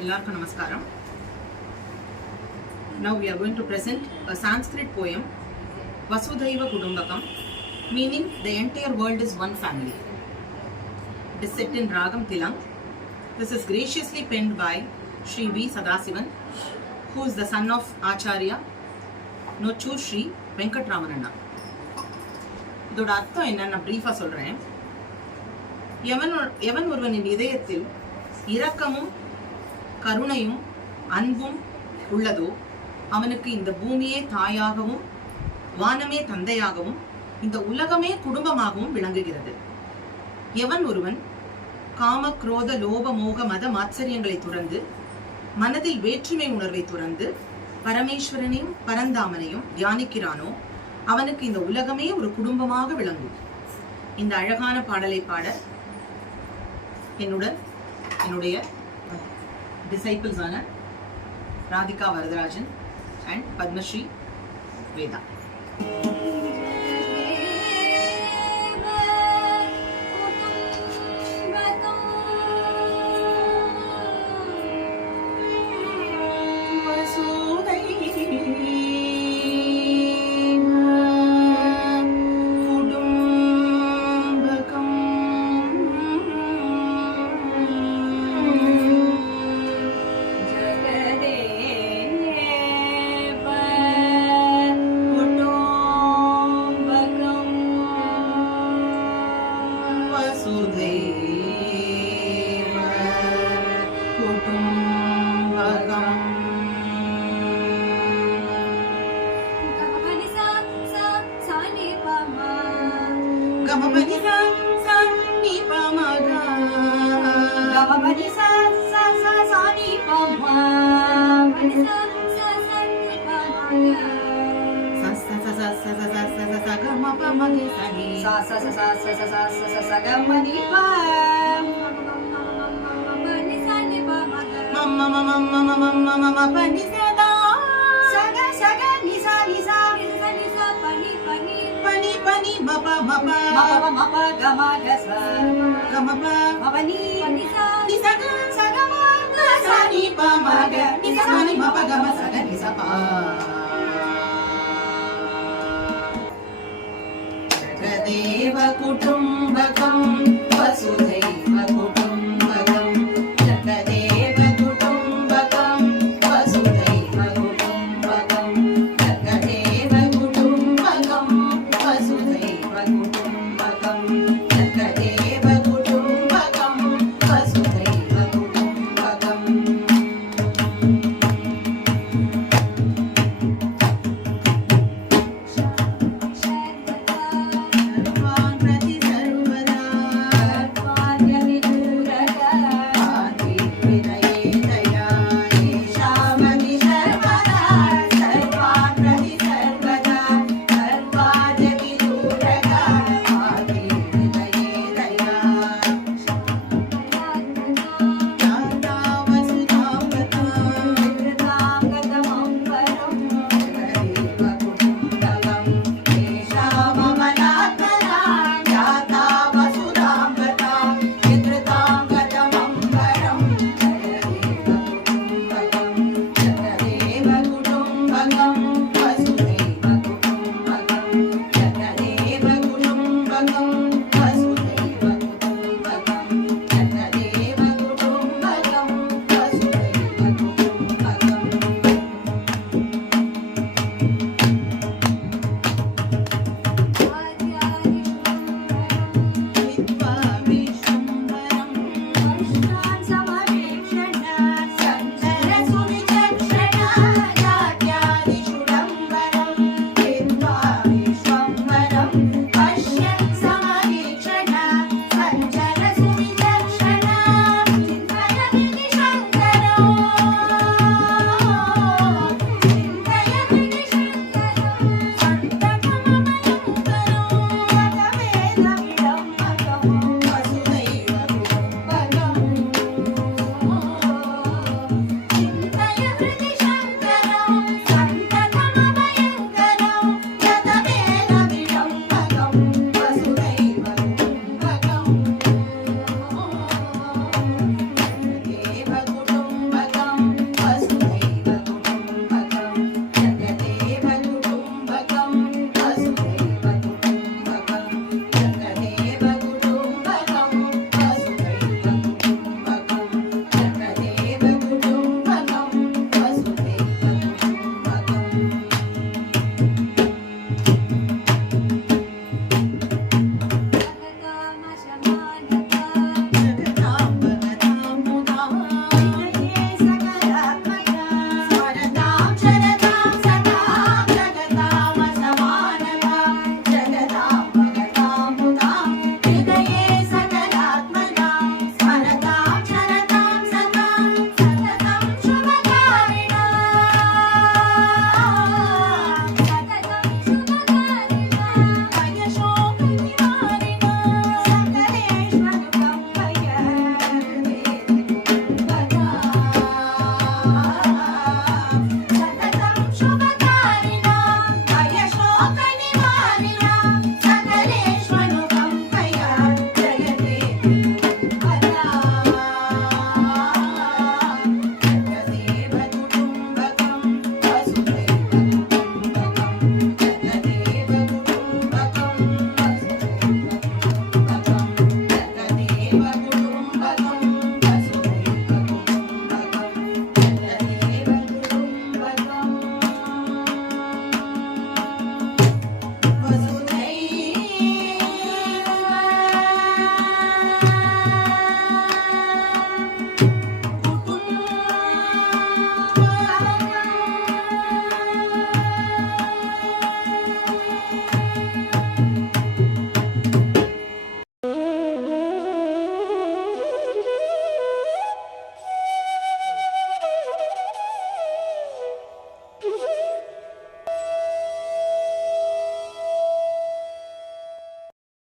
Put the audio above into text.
Ellarkum namaskaram. Now we are going to present a Sanskrit poem, Vasudhaiva Kudumbakam, meaning the entire world is one family. It is set in Ragam Tilang. This is graciously penned by Sri V. Sadasivan, who is the son of Acharya Nochur Sri Venkatramananna. இதோட அர்த்தம் என்னன்னு நான் பிரீஃபா சொல்றேன். எவன் ஒருவனின் இதயத்தில் இரக்கமும் கருணையும் அன்பும் உள்ளதோ அவனுக்கு இந்த பூமியே தாயாகவும் வானமே தந்தையாகவும் இந்த உலகமே குடும்பமாகவும் விளங்குகிறது. எவன் ஒருவன் காம குரோத லோப மோக மத மாத்சரியங்களை துறந்து மனதில் வேற்றுமை உணர்வை துறந்து பரமேஸ்வரனையும் பரந்தாமனையும் தியானிக்கிறானோ அவனுக்கு இந்த உலகமே ஒரு குடும்பமாக விளங்கும். இந்த அழகான பாடலை பாட என்னுடைய டிசைபிள்ஸ் ஆன Radhika Varadarajan and Padmashri Veda. Jagadev Kutum